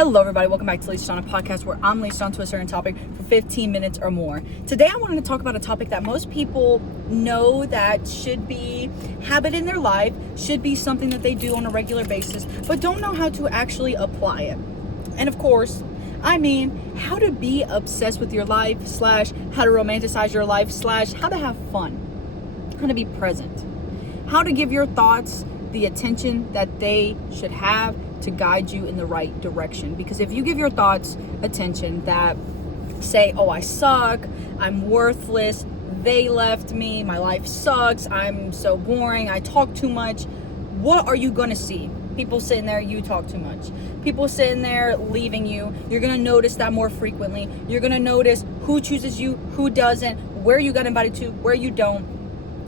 Hello everybody, welcome back to Leashed On, a podcast where I'm leashed onto a certain topic for 15 minutes or more. Today I wanted to talk about a topic that most people know that should be habit in their life, should be something that they do on a regular basis, but don't know how to actually apply it. And of course, I mean how to be obsessed with your life / how to romanticize your life / how to have fun, how to be present, how to give your thoughts the attention that they should have to guide you in the right direction. Because if you give your thoughts attention that say, oh, I suck, I'm worthless, they left me, my life sucks, I'm so boring, I talk too much, what are you gonna see? People sitting there, you talk too much. People sitting there leaving you. You're gonna notice that more frequently. You're gonna notice who chooses you, who doesn't, where you got invited to, where you don't.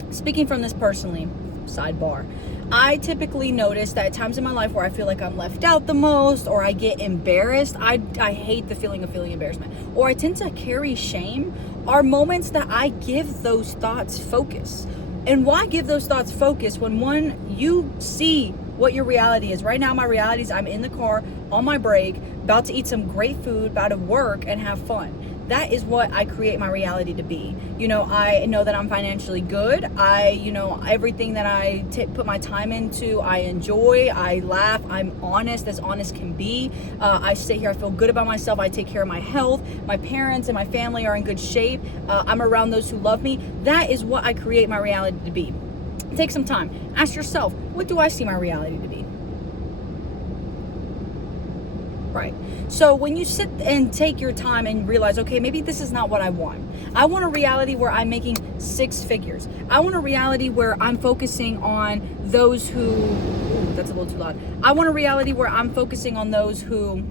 Speaking from this personally, sidebar, I typically notice that at times in my life where I feel like I'm left out the most, or I get embarrassed, I hate the feeling of feeling embarrassment, or I tend to carry shame, are moments that I give those thoughts focus. And why give those thoughts focus when one, you see what your reality is. Right now my reality is I'm in the car, on my break, about to eat some great food, about to work and have fun. That is what I create my reality to be. I know that I'm financially good. Everything that I put my time into, I enjoy, I laugh, I'm honest, as honest can be. I sit here, I feel good about myself, I take care of my health, my parents and my family are in good shape, I'm around those who love me. That is what I create my reality to be. Take some time, ask yourself, what do I see my reality to be? Right. So when you sit and take your time and realize, okay, maybe this is not what I want. I want a reality where I'm making 6 figures. I want a reality where I'm focusing on those who, that's a little too loud. I want a reality where I'm focusing on those who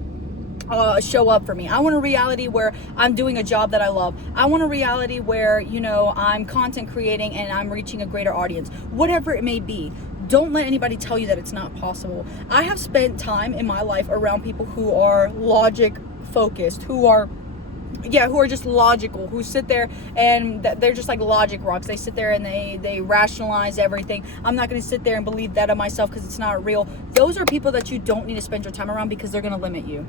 show up for me. I want a reality where I'm doing a job that I love. I want a reality where, I'm content creating and I'm reaching a greater audience. Whatever it may be. Don't let anybody tell you that it's not possible. I have spent time in my life around people who are logic focused, who are just logical, who sit there and they're just like logic rocks. They sit there and they rationalize everything. I'm not going to sit there and believe that of myself because it's not real. Those are people that you don't need to spend your time around because they're going to limit you.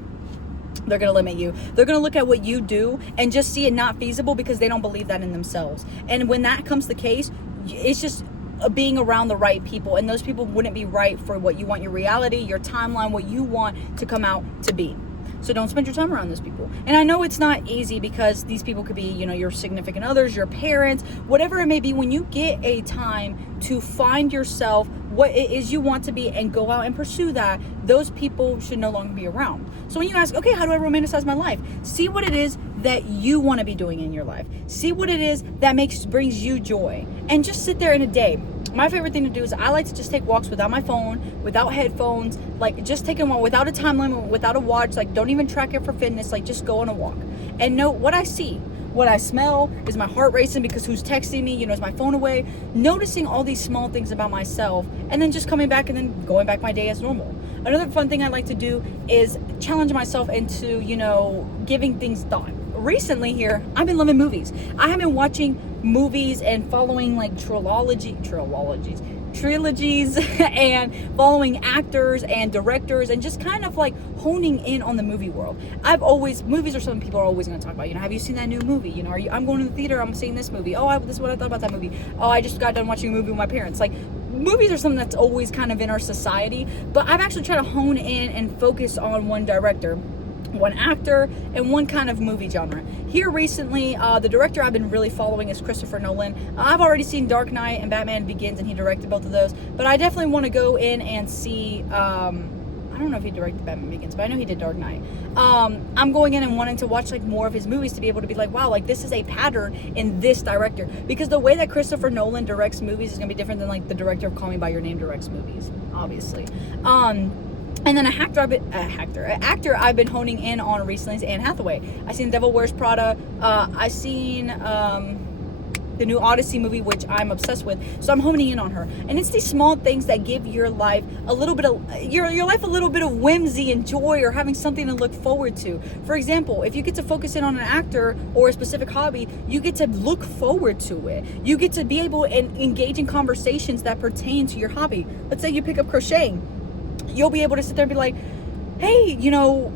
They're going to limit you. They're going to look at what you do and just see it not feasible because they don't believe that in themselves. And when that comes the case, it's just being around the right people, and those people wouldn't be right for what you want your reality, your timeline, what you want to come out to be. So don't spend your time around those people. And I know it's not easy because these people could be, your significant others, your parents, whatever it may be. When you get a time to find yourself, what it is you want to be, and go out and pursue that, those people should no longer be around. So when you ask, okay, how do I romanticize my life? See what it is that you want to be doing in your life. See what it is that brings you joy. And just sit there in a day. My favorite thing to do is I like to just take walks without my phone, without headphones, like just taking one without a time limit, without a watch, like don't even track it for fitness, like just go on a walk and note what I see. What I smell, is my heart racing because who's texting me, is my phone away? Noticing all these small things about myself and then just coming back and then going back my day as normal. Another fun thing I like to do is challenge myself into, giving things thought. Recently here, I've been loving movies. I have been watching movies and following like trilogies and following actors and directors and just kind of like honing in on the movie world. Movies are something people are always going to talk about. Have you seen that new movie? I'm going to the theater, I'm seeing this movie. Oh, this is what I thought about that movie. Oh, I just got done watching a movie with my parents. Like, movies are something that's always kind of in our society, but I've actually tried to hone in and focus on one director, one actor, and one kind of movie genre. Here recently, the director I've been really following is Christopher Nolan. I've already seen Dark Knight and Batman Begins, and he directed both of those, but I definitely want to go in and see, I don't know if he directed Batman Begins, but I know he did Dark Knight. I'm going in and wanting to watch like more of his movies to be able to be like, wow, like this is a pattern in this director. Because the way that Christopher Nolan directs movies is going to be different than like the director of Call Me By Your Name directs movies, obviously. And then an actor I've been honing in on recently is Anne Hathaway. I seen Devil Wears Prada. I seen the new Odyssey movie, which I'm obsessed with. So I'm honing in on her. And it's these small things that give your life a little bit of your life a little bit of whimsy and joy, or having something to look forward to. For example, if you get to focus in on an actor or a specific hobby, you get to look forward to it. You get to be able to engage in conversations that pertain to your hobby. Let's say you pick up crocheting. You'll be able to sit there and be like, hey,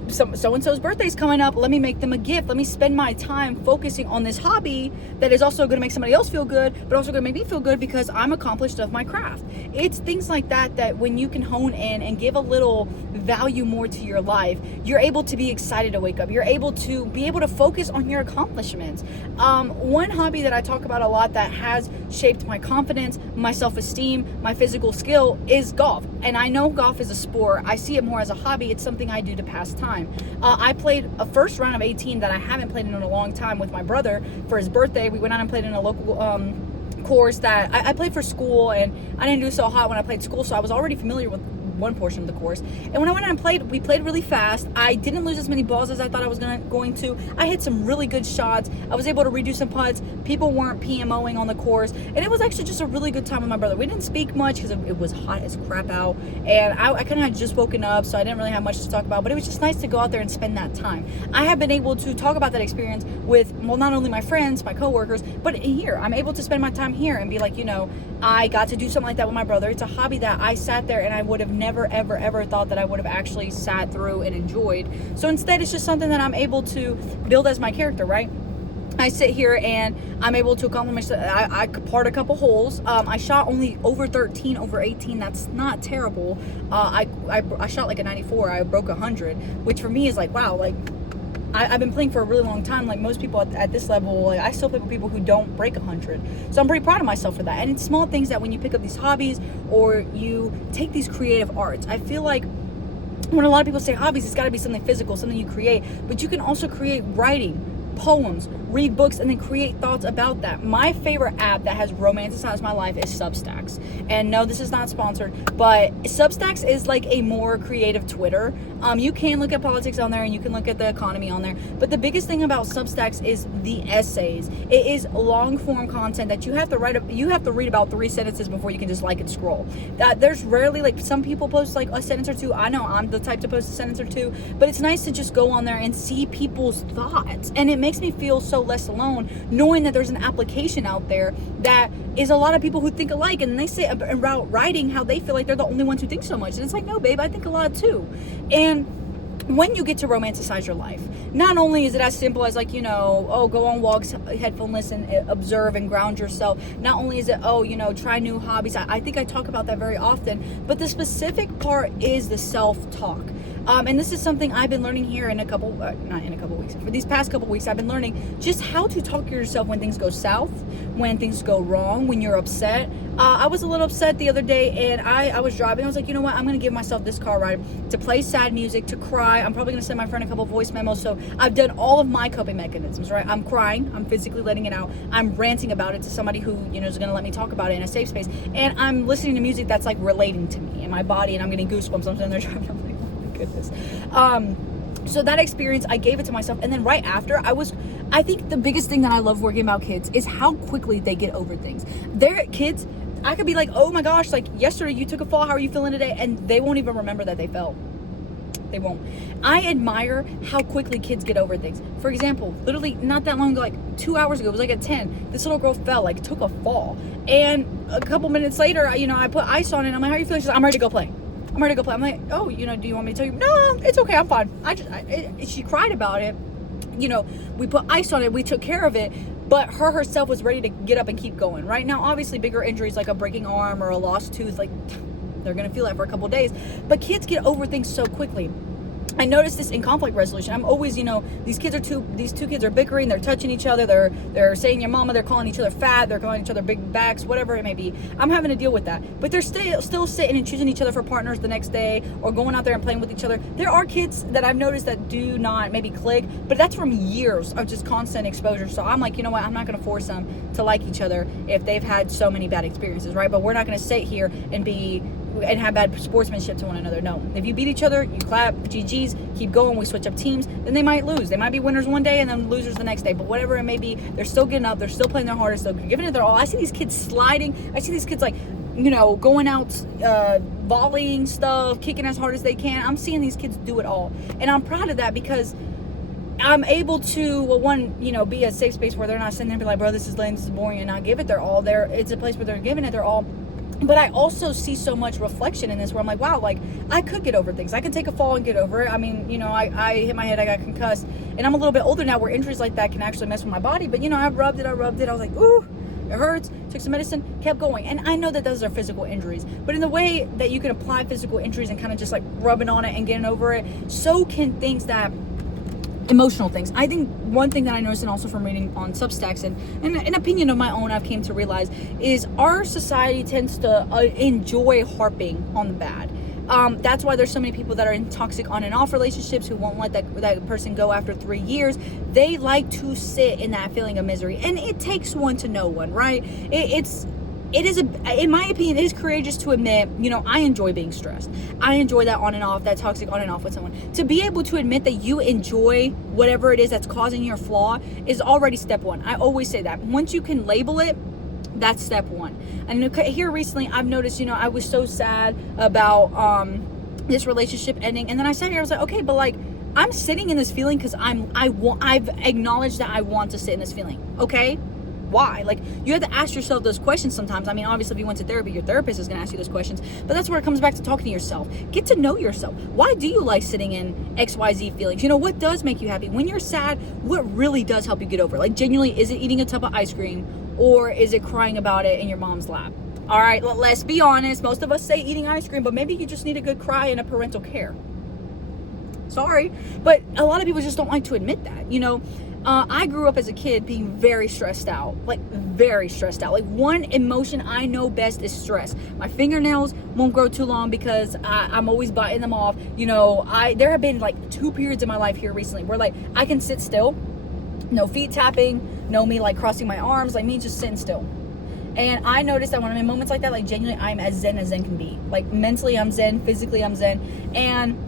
so-and-so's birthday's coming up. Let me make them a gift. Let me spend my time focusing on this hobby that is also going to make somebody else feel good, but also going to make me feel good because I'm accomplished of my craft. It's things like that when you can hone in and give a little value more to your life, you're able to be excited to wake up. You're able to focus on your accomplishments. One hobby that I talk about a lot that has shaped my confidence, my self-esteem, my physical skill is golf. And I know golf is a sport. I see it more as a hobby. It's something I do to pass time. I played a first round of 18 that I haven't played in a long time with my brother for his birthday. We went out and played in a local course that I played for school, and I didn't do so hot when I played school, so I was already familiar with one portion of the course. And when I went out and played, we played really fast. I didn't lose as many balls as I thought I was going to. I hit some really good shots. I was able to redo some putts. People weren't PMOing on the course, and it was actually just a really good time with my brother. We didn't speak much because it was hot as crap out, and I kind of had just woken up, so I didn't really have much to talk about, but it was just nice to go out there and spend that time. I have been able to talk about that experience with, well, not only my friends, my coworkers, but here. I'm able to spend my time here and be like, I got to do something like that with my brother. It's a hobby that I sat there and I would have never, ever thought that I would have actually sat through and enjoyed. So instead, it's just something that I'm able to build as my character, right? I sit here and I'm able to accomplish. I part a couple holes. I shot only over 13 over 18. That's not terrible. I shot like a 94. I broke 100, which for me is like, wow, like I've been playing for a really long time. Like most people at this level, like, I still play with people who don't break 100. So I'm pretty proud of myself for that. And it's small things that when you pick up these hobbies or you take these creative arts, I feel like when a lot of people say hobbies, it's got to be something physical, something you create. But you can also create writing, poems, read books, and then create thoughts about that. My favorite app that has romanticized my life is Substacks. And no, this is not sponsored, but Substacks is like a more creative Twitter. You can look at politics on there and you can look at the economy on there, but the biggest thing about Substacks is the essays. It is long form content that you have to read about 3 sentences before you can just like and scroll. There's rarely, like, some people post like a sentence or two. I know I'm the type to post a sentence or two, but it's nice to just go on there and see people's thoughts, and it makes me feel so less alone knowing that there's an application out there that is a lot of people who think alike, and they say about writing how they feel like they're the only ones who think so much, and it's like, no babe, I think a lot too. And when you get to romanticize your life, not only is it as simple as like, go on walks, headphoneless, and observe and ground yourself. Not only is it, try new hobbies. I think I talk about that very often, but the specific part is the self-talk. And this is something I've been learning here not in a couple weeks. For these past couple weeks, I've been learning just how to talk to yourself when things go south, when things go wrong, when you're upset. I was a little upset the other day, and I was driving. I was like, you know what? I'm going to give myself this car ride to play sad music, to cry. I'm probably going to send my friend a couple voice memos. So I've done all of my coping mechanisms, right? I'm crying. I'm physically letting it out. I'm ranting about it to somebody who, is going to let me talk about it in a safe space. And I'm listening to music that's like relating to me in my body, and I'm getting goosebumps. I'm sitting there driving. I'm like, goodness. So that experience, I gave it to myself, and then right after, I think the biggest thing that I love working about kids is how quickly they get over things. They're kids. I could be like, oh my gosh, like yesterday you took a fall, how are you feeling today? And they won't even remember that they fell. They won't. I admire how quickly kids get over things. For example, literally not that long ago, like 2 hours ago, it was like at 10, this little girl fell, like took a fall, and a couple minutes later, I put ice on it, and I'm like, how are you feeling? She's like, I'm ready to go play. I'm like, oh, do you want me to tell you? No, it's okay, I'm fine. She cried about it. We put ice on it, we took care of it, but her herself was ready to get up and keep going. Right now, obviously, bigger injuries like a breaking arm or a lost tooth, like they're gonna feel that for a couple days. But kids get over things so quickly. I noticed this in conflict resolution. I'm always, these two kids are bickering, they're touching each other, they're saying your mama, they're calling each other fat, they're calling each other big backs, whatever it may be. I'm having to deal with that. But they're still sitting and choosing each other for partners the next day, or going out there and playing with each other. There are kids that I've noticed that do not maybe click, but that's from years of just constant exposure. So I'm like, you know what, I'm not gonna force them to like each other if they've had so many bad experiences, right? But we're not gonna sit here and have bad sportsmanship to one another. No. If you beat each other, you clap, GG's, keep going, we switch up teams, then they might lose. They might be winners one day and then losers the next day. But whatever it may be, they're still getting up, they're still playing their hardest, they're giving it their all. I see these kids sliding, I see these kids like, going out, volleying stuff, kicking as hard as they can. I'm seeing these kids do it all. And I'm proud of that because I'm able to, be a safe space where they're not sitting there and be like, bro, this is lame, this is boring, and not give it their all. It's a place where they're giving it their all. But I also see so much reflection in this where I'm like, wow, like I could get over things. I could take a fall and get over it. I mean, you know, I hit my head, I got concussed, and I'm a little bit older now where injuries like that can actually mess with my body. But you know, I rubbed it. I was like, ooh, it hurts. Took some medicine, kept going. And I know that those are physical injuries, but in the way that you can apply physical injuries and kind of just like rubbing on it and getting over it, so can things that emotional things. I think one thing that I noticed, and also from reading on Substacks and an opinion of my own I've came to realize, is our society tends to enjoy harping on the bad. That's why there's so many people that are in toxic on and off relationships who won't let that person go after 3 years. They like to sit in that feeling of misery, and it takes one to know one, right? It is, in my opinion, it is courageous to admit, you know, I enjoy being stressed. I enjoy that on and off, that toxic on and off with someone. To be able to admit that you enjoy whatever it is that's causing your flaw is already step one. I always say that. Once you can label it, that's step one. And here recently, I've noticed, you know, I was so sad about this relationship ending. And then I sat here, I was like, okay, but like, I'm sitting in this feeling because I've acknowledged that I want to sit in this feeling, okay? Why? Like, you have to ask yourself those questions sometimes. I mean, obviously, if you went to therapy, your therapist is going to ask you those questions. But that's where it comes back to talking to yourself. Get to know yourself. Why do you like sitting in XYZ feelings? You know, what does make you happy? When you're sad, what really does help you get over it? Like, genuinely, is it eating a tub of ice cream, or is it crying about it in your mom's lap? All right, let's be honest. Most of us say eating ice cream, but maybe you just need a good cry and a parental care. Sorry, but a lot of people just don't like to admit that, you know. I grew up as a kid being very stressed out, like very stressed out. Like, one emotion I know best is stress. My fingernails won't grow too long because I'm always biting them off. You know, there have been like 2 periods in my life here recently where like I can sit still, no feet tapping, no me like crossing my arms, like me just sitting still. And I noticed that when I'm in moments like that, like genuinely I'm as zen can be. Like mentally I'm zen, physically I'm zen,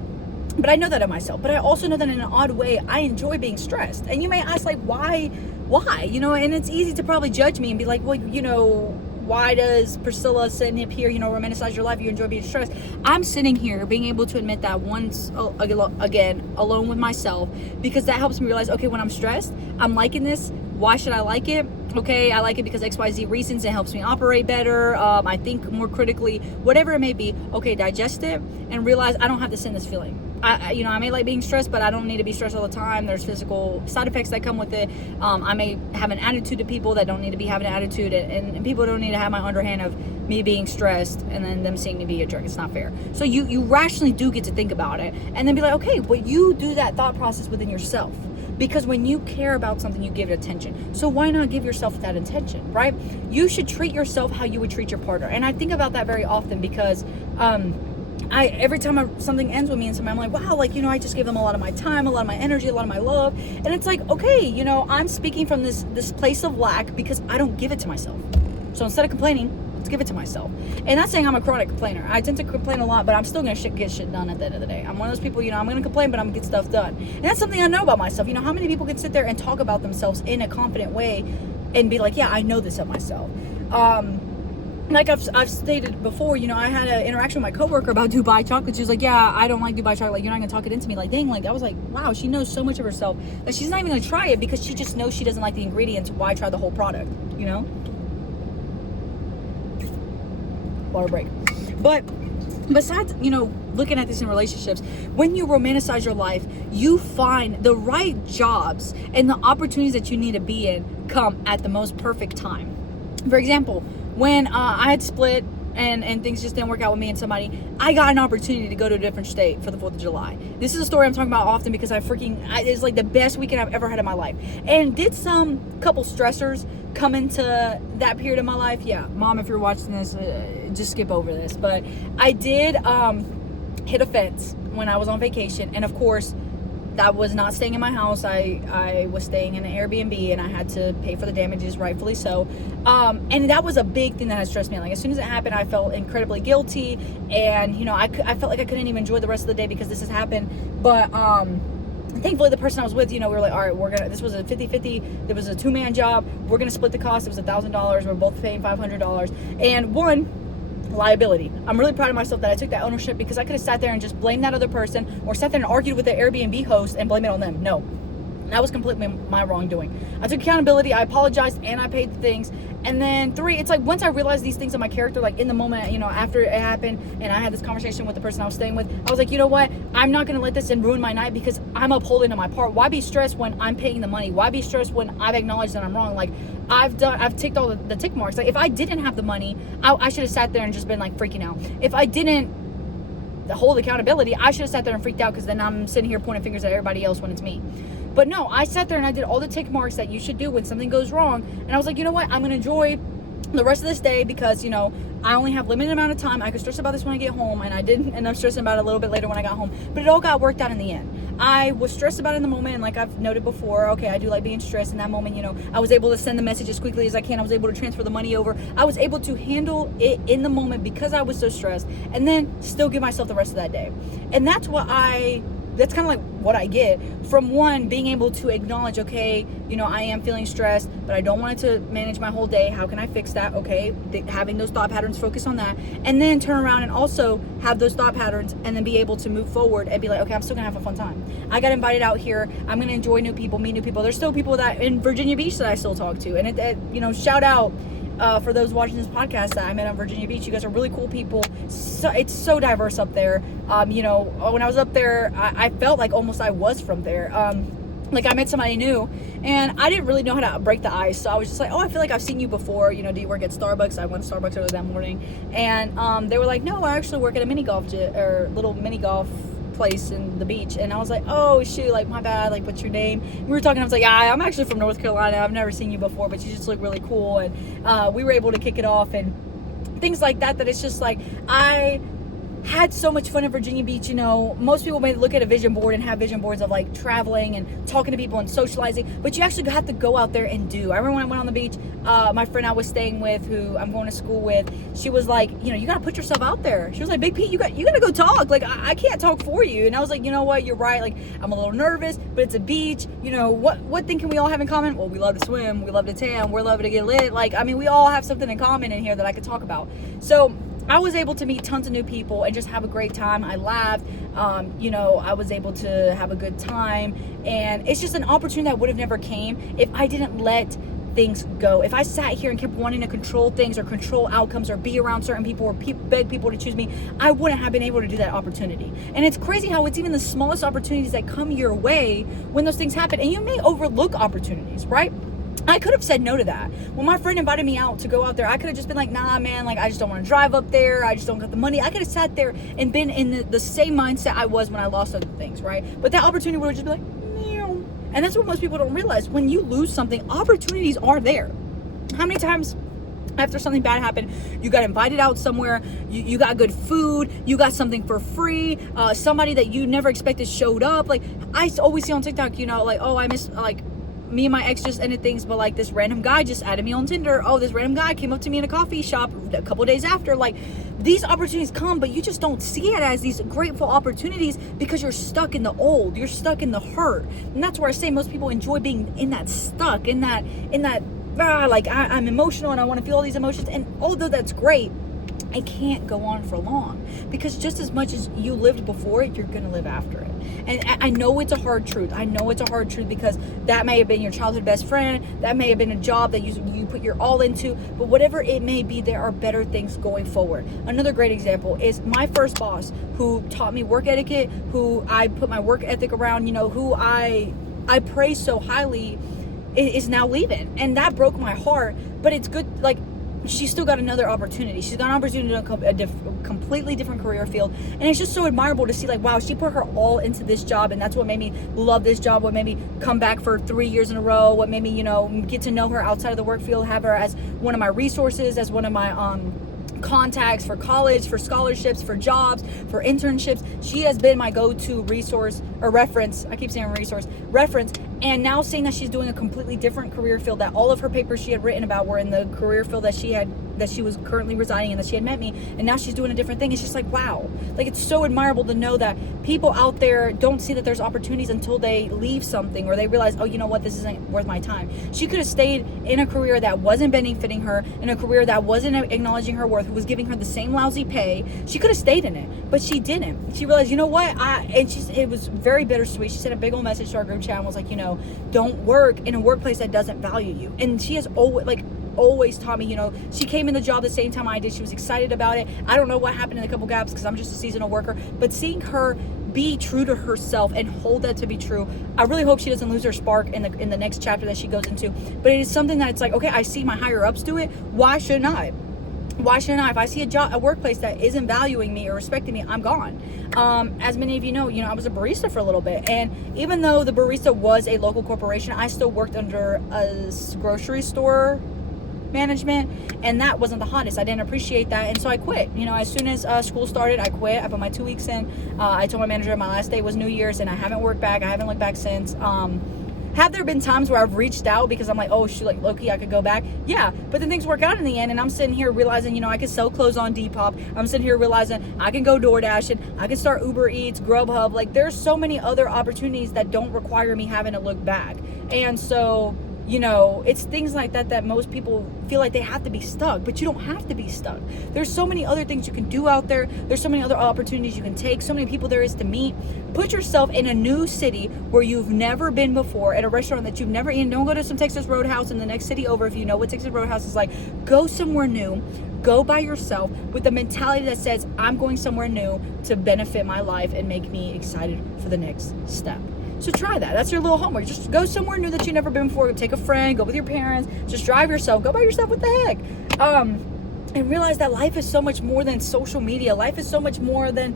but I know that of myself. But I also know that in an odd way, I enjoy being stressed. And you may ask, like, why? You know, and it's easy to probably judge me and be like, well, you know, why does Priscilla sitting up here, you know, romanticize your life? You enjoy being stressed. I'm sitting here being able to admit that once again, alone with myself, because that helps me realize, okay, when I'm stressed, I'm liking this. Why should I like it? Okay, I like it because XYZ reasons. It helps me operate better. I think more critically, whatever it may be. Okay, digest it and realize I don't have to sit in this feeling. You know, I may like being stressed, but I don't need to be stressed all the time. There's physical side effects that come with it. I may have an attitude to people that don't need to be having an attitude, and people don't need to have my underhand of me being stressed and then them seeing me be a jerk. It's not fair. So you rationally do get to think about it and then be like, okay, but you do that thought process within yourself. Because when you care about something, you give it attention. So why not give yourself that attention, right? You should treat yourself how you would treat your partner. And I think about that very often because every time something ends with me and somebody, I'm like, wow, like, you know, I just gave them a lot of my time, a lot of my energy, a lot of my love. And it's like, okay, you know, I'm speaking from this place of lack because I don't give it to myself. So instead of complaining, let's give it to myself. And not saying I'm a chronic complainer. I tend to complain a lot, but I'm still going to get shit done at the end of the day. I'm one of those people, you know, I'm going to complain, but I'm going to get stuff done. And that's something I know about myself. You know, how many people can sit there and talk about themselves in a confident way and be like, yeah, I know this of myself. Like I've stated before, you know, I had an interaction with my coworker about Dubai chocolate. She was like, yeah, I don't like Dubai chocolate. Like, you're not going to talk it into me. Like, dang, like, I was like, wow, she knows so much of herself that she's not even going to try it because she just knows she doesn't like the ingredients. Why try the whole product, you know? Water break. But besides, you know, looking at this in relationships, when you romanticize your life, you find the right jobs and the opportunities that you need to be in come at the most perfect time. For example, when I had split and things just didn't work out with me and somebody, I got an opportunity to go to a different state for the 4th of July. This is a story I'm talking about often because it's like the best weekend I've ever had in my life. And did some couple stressors come into that period of my life? Yeah, Mom, if you're watching this, just skip over this. But I did hit a fence when I was on vacation, and of course I was not staying in my house. I was staying in an Airbnb, and I had to pay for the damages, rightfully so. And that was a big thing that had stressed me. Like, as soon as it happened, I felt incredibly guilty, and you know, I felt like I couldn't even enjoy the rest of the day because this has happened. But thankfully, the person I was with, you know, we were like, all right, this was a 50-50. There was a 2-man job. We're going to split the cost. It was $1,000. We're both paying $500. And liability. I'm really proud of myself that I took that ownership because I could have sat there and just blamed that other person or sat there and argued with the Airbnb host and blame it on them. No. That was completely my wrongdoing. I took accountability, I apologized, and I paid the things. And then 3, it's like once I realized these things in my character, like in the moment, after it happened and I had this conversation with the person I was staying with, I was like, you know what? I'm not going to let this ruin my night because I'm upholding to my part. Why be stressed when I'm paying the money? Why be stressed when I've acknowledged that I'm wrong? Like I've ticked all the tick marks. Like if I didn't have the money, I should have sat there and just been like freaking out. If I didn't hold accountability, I should have sat there and freaked out because then I'm sitting here pointing fingers at everybody else when it's me. But no, I sat there and I did all the tick marks that you should do when something goes wrong. And I was like, you know what? I'm going to enjoy the rest of this day because, I only have limited amount of time. I could stress about this when I get home, and I didn't end up stressing about it a little bit later when I got home. But it all got worked out in the end. I was stressed about it in the moment, and like I've noted before, okay, I do like being stressed in that moment. I was able to send the message as quickly as I can. I was able to transfer the money over. I was able to handle it in the moment because I was so stressed, and then still give myself the rest of that day. And that's kind of like what I get from one, being able to acknowledge, okay, I am feeling stressed, but I don't want it to manage my whole day. How can I fix that? Okay, having those thought patterns, focus on that, and then turn around and also have those thought patterns and then be able to move forward and be like, okay, I'm still gonna have a fun time. I got invited out here. I'm gonna enjoy new people, meet new people. There's still people that in Virginia Beach that I still talk to, and shout out for those watching this podcast that I met on Virginia Beach. You guys are really cool people. So it's so diverse up there. When I was up there, I felt like almost I was from there. Like I met somebody new, and I didn't really know how to break the ice. So I was just like, oh, I feel like I've seen you before. Do you work at Starbucks? I went to Starbucks early that morning, and they were like, no, I actually work at a little mini golf place in the beach. And I was like, oh shoot, like my bad, like what's your name? And we were talking, I was like, yeah, I'm actually from North Carolina, I've never seen you before, but you just look really cool. And we were able to kick it off and things like that it's just like I had so much fun in Virginia Beach. Most people may look at a vision board and have vision boards of like traveling and talking to people and socializing, but you actually have to go out there and do. I remember when I went on the beach, my friend I was staying with, who I'm going to school with, she was like, you got to put yourself out there. She was like, Big Pete, you got to go talk. Like, I can't talk for you. And I was like, you know what? You're right. Like, I'm a little nervous, but it's a beach. What thing can we all have in common? Well, we love to swim. We love to tan. We're loving to get lit. Like, I mean, we all have something in common in here that I could talk about. So I was able to meet tons of new people and just have a great time. I laughed. I was able to have a good time. And it's just an opportunity that would have never came if I didn't let things go. If I sat here and kept wanting to control things or control outcomes or be around certain people or beg people to choose me, I wouldn't have been able to do that opportunity. And it's crazy how it's even the smallest opportunities that come your way when those things happen. And you may overlook opportunities, right? I could have said no to that. When my friend invited me out to go out there, I could have just been like, nah, man, like, I just don't want to drive up there. I just don't got the money. I could have sat there and been in the same mindset I was when I lost other things, right? But that opportunity would have just been like, meow. And that's what most people don't realize. When you lose something, opportunities are there. How many times after something bad happened, you got invited out somewhere, you got good food, you got something for free, somebody that you never expected showed up. Like, I always see on TikTok, like, oh, I miss, like, me and my ex just ended things, but like this random guy just added me on Tinder. Oh, this random guy came up to me in a coffee shop a couple days after. Like, these opportunities come, but you just don't see it as these grateful opportunities because you're stuck in the old, you're stuck in the hurt. And that's where I say most people enjoy being in that stuck, in that like I'm emotional and I want to feel all these emotions. And although that's great, it can't go on for long, because just as much as you lived before it, you're going to live after it. And I know it's a hard truth. I know it's a hard truth because that may have been your childhood best friend. That may have been a job that you put your all into. But whatever it may be, there are better things going forward. Another great example is my first boss, who taught me work etiquette, who I put my work ethic around, who I praise so highly, is now leaving. And that broke my heart. But it's good, like, she's still got another opportunity. She's got an opportunity to a completely different career field. And it's just so admirable to see, like, wow, she put her all into this job. And that's what made me love this job. What made me come back for 3 years in a row. What made me, get to know her outside of the work field, have her as one of my resources, as one of my, contacts for college, for scholarships, for jobs, for internships. She has been my go-to resource or reference. I keep saying reference. And now seeing that she's doing a completely different career field, that all of her papers she had written about were in the career field that she was currently residing in, that she had met me, and now she's doing a different thing. It's just like, wow. Like, it's so admirable to know that people out there don't see that there's opportunities until they leave something, or they realize, oh, you know what, this isn't worth my time. She could have stayed in a career that wasn't benefiting her, in a career that wasn't acknowledging her worth, who was giving her the same lousy pay. She could have stayed in it, but she didn't. She realized, you know what, it was very bittersweet. She sent a big old message to our group chat and was like, don't work in a workplace that doesn't value you. And she has always, like, always taught me, she came in the job the same time I did. She was excited about it. I don't know what happened in a couple gaps because I'm just a seasonal worker, but seeing her be true to herself and hold that to be true, I really hope she doesn't lose her spark in the next chapter that she goes into. But it is something that it's like, okay, I see my higher ups do it. Why shouldn't I? Why shouldn't I? If I see a workplace that isn't valuing me or respecting me, I'm gone. As many of you know, I was a barista for a little bit, and even though the barista was a local corporation, I still worked under a grocery store management, and that wasn't the hottest. I didn't appreciate that, and so I quit. As soon as school started, I quit. I put my 2 weeks in. I told my manager my last day was New Year's, and I haven't worked back. I haven't looked back since. Have there been times where I've reached out because I'm like, oh shoot, like low-key I could go back? Yeah, but then things work out in the end, and I'm sitting here realizing, I could sell clothes on Depop. I'm sitting here realizing I can go DoorDash, and I can start Uber Eats, Grubhub. Like, there's so many other opportunities that don't require me having to look back. And so, it's things like that most people feel like they have to be stuck, but you don't have to be stuck. There's so many other things you can do out there. There's so many other opportunities you can take, so many people there is to meet. Put yourself in a new city where you've never been before, at a restaurant that you've never eaten. Don't go to some Texas Roadhouse in the next city over if you know what Texas Roadhouse is like. Go somewhere new. Go by yourself with the mentality that says, I'm going somewhere new to benefit my life and make me excited for the next step. So try that. That's your little homework. Just go somewhere new that you've never been before. Take a friend, go with your parents, just drive yourself, go by yourself. What the heck? And realize that life is so much more than social media. Life is so much more than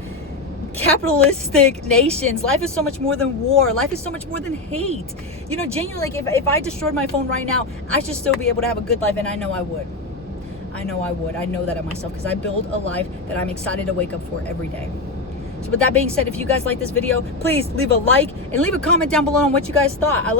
capitalistic nations. Life is so much more than war. Life is so much more than hate. Genuinely, like if I destroyed my phone right now, I should still be able to have a good life, and I know I would. I know that of myself because I build a life that I'm excited to wake up for every day. So with that being said, if you guys like this video, please leave a like and leave a comment down below on what you guys thought.